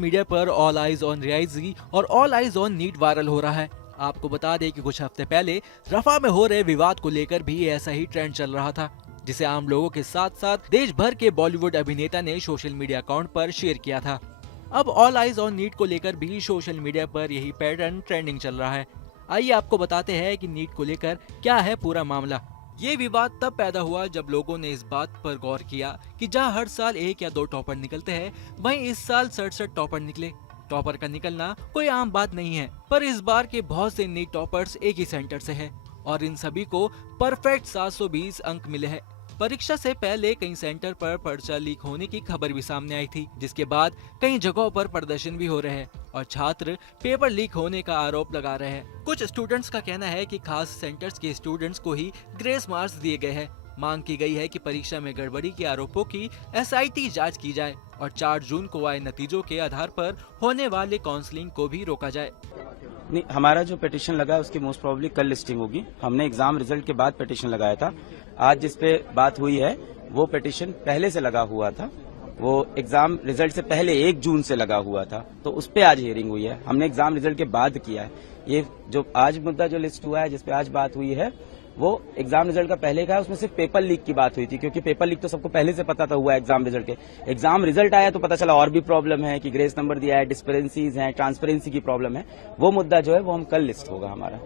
Media पर all eyes on Reasi और all eyes on NEET viral हो रहा है। आपको बता दें कि कुछ हफ्ते पहले रफा में हो रहे विवाद को लेकर भी ऐसा ही ट्रेंड चल रहा था, जिसे आम लोगों के साथ साथ देश भर के बॉलीवुड अभिनेता ने सोशल मीडिया अकाउंट पर शेयर किया था। अब ऑल आइज ऑन नीट को लेकर भी सोशल मीडिया पर यही पैटर्न ट्रेंडिंग चल रहा है। आइए आपको बताते हैं कि नीट को लेकर क्या है पूरा मामला। ये विवाद तब पैदा हुआ जब लोगों ने इस बात पर गौर किया कि जहां हर साल 1 या 2 टॉपर निकलते हैं, वहीं इस साल 67 टॉपर निकले। टॉपर का निकलना कोई आम बात नहीं है, पर इस बार के बहुत से नीट टॉपर्स एक ही सेंटर से हैं और इन सभी को परफेक्ट 720 अंक मिले हैं। परीक्षा से पहले कई सेंटर पर पर्चा लीक होने की खबर भी सामने आई थी, जिसके बाद कई जगहों पर प्रदर्शन भी हो रहे हैं और छात्र पेपर लीक होने का आरोप लगा रहे हैं। कुछ स्टूडेंट्स का कहना है कि खास सेंटर्स के स्टूडेंट्स को ही ग्रेस मार्क्स दिए गए हैं। मांग की गई है कि परीक्षा में गड़बड़ी के आरोपों की SIT जांच की जाए और 4 जून को आए नतीजों के आधार पर होने वाले काउंसलिंग को भी रोका जाए। नहीं, हमारा जो पिटीशन लगा है उसकी मोस्ट प्रोबेबली कल लिस्टिंग होगी। हमने एग्जाम रिजल्ट के बाद पिटीशन लगाया था। आज जिस पे बात हुई है वो पिटीशन पहले से लगा हुआ था, वो एग्जाम रिजल्ट से पहले 1 जून से लगा हुआ था, तो उस पे आज हियरिंग हुई है। हमने एग्जाम रिजल्ट के बाद किया है। ये जो आज मुद्दा जो लिस्ट हुआ है, जिसपे आज बात हुई है, वो एग्जाम रिजल्ट का पहले का है। उसमें सिर्फ पेपर लीक की बात हुई थी, क्योंकि पेपर लीक तो सबको पहले से पता था हुआ एग्जाम रिजल्ट के। एग्जाम रिजल्ट आया तो पता चला और भी प्रॉब्लम है कि ग्रेस नंबर दिया है, डिस्पेरेंसीज हैं, ट्रांसपेरेंसी की प्रॉब्लम है। वो मुद्दा जो है वो हम कल लिस्ट होगा हमारा।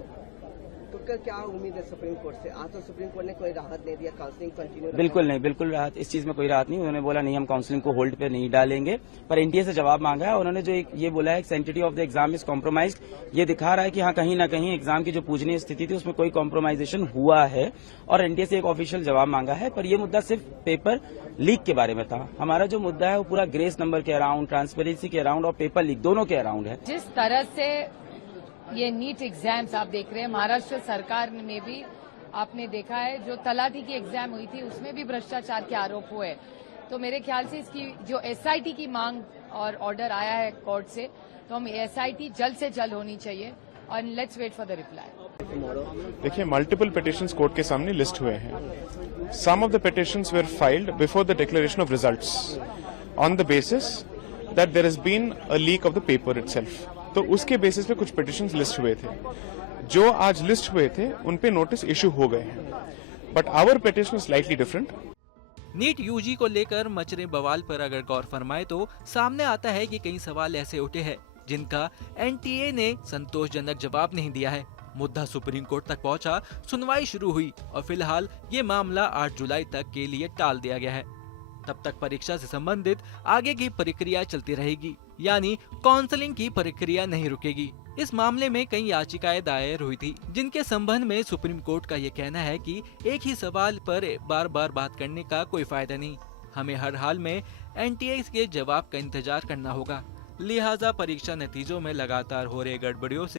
तो कल क्या उम्मीद है सुप्रीम कोर्ट से? आज तो सुप्रीम कोर्ट ने कोई राहत नहीं दिया, काउंसलिंग कंटिन्यू। बिल्कुल नहीं, बिल्कुल राहत, इस चीज में कोई राहत नहीं। उन्होंने बोला नहीं, हम काउंसलिंग को होल्ड पे नहीं डालेंगे, पर NTA से जवाब मांगा है। उन्होंने जो ये बोला है सेंटिटी of the exam is compromise, ये दिखा रहा है कि हाँ कहीं ना कहीं एग्जाम की जो पूजनीय स्थिति थी उसमें कोई कॉम्प्रोमाइजेशन हुआ है और NTA से एक ऑफिशियल जवाब मांगा है। पर यह मुद्दा सिर्फ पेपर लीक के बारे में था। हमारा जो मुद्दा है वो पूरा ग्रेस नंबर के अराउंड, ट्रांसपेरेंसी के अराउंड और पेपर लीक दोनों के अराउंड है। जिस तरह से ये नीट एग्जाम्स आप देख रहे हैं, महाराष्ट्र सरकार में भी आपने देखा है, जो तलाटी की एग्जाम हुई थी उसमें भी भ्रष्टाचार के आरोप हुए। तो मेरे ख्याल से इसकी जो SIT की मांग और ऑर्डर आया है कोर्ट से, तो हम SIT जल्द से जल्द होनी चाहिए और let's wait for the reply. देखिए, मल्टीपल पिटिशंस कोर्ट के सामने लिस्ट हुए हैं। Some of the petitions were filed before the declaration of results on the basis that there has been a leak of the paper itself. तो उसके basis पे कुछ petitions list हुए थे। जो आज लिस्ट हुए थे उन पे नोटिस इशू हो गए हैं, but our petition is slightly different. NEET UG को लेकर मच रहे बवाल पर अगर गौर फरमाए तो सामने आता है कि कई सवाल ऐसे उठे हैं जिनका NTA ने संतोषजनक जवाब नहीं दिया है। मुद्दा सुप्रीम कोर्ट तक पहुंचा, सुनवाई शुरू हुई और फिलहाल ये मामला 8 जुलाई तक के लिए टाल दिया गया है। तब तक परीक्षा से संबंधित आगे की प्रक्रिया चलती रहेगी, यानी काउंसलिंग की प्रक्रिया नहीं रुकेगी। इस मामले में कई याचिकाएं दायर हुई थी, जिनके संबंध में सुप्रीम कोर्ट का ये कहना है कि एक ही सवाल पर बार बार बात करने का कोई फायदा नहीं। हमें हर हाल में NTA के जवाब का इंतजार करना होगा। लिहाजा परीक्षा नतीजों में लगातार हो रही गड़बड़ियों से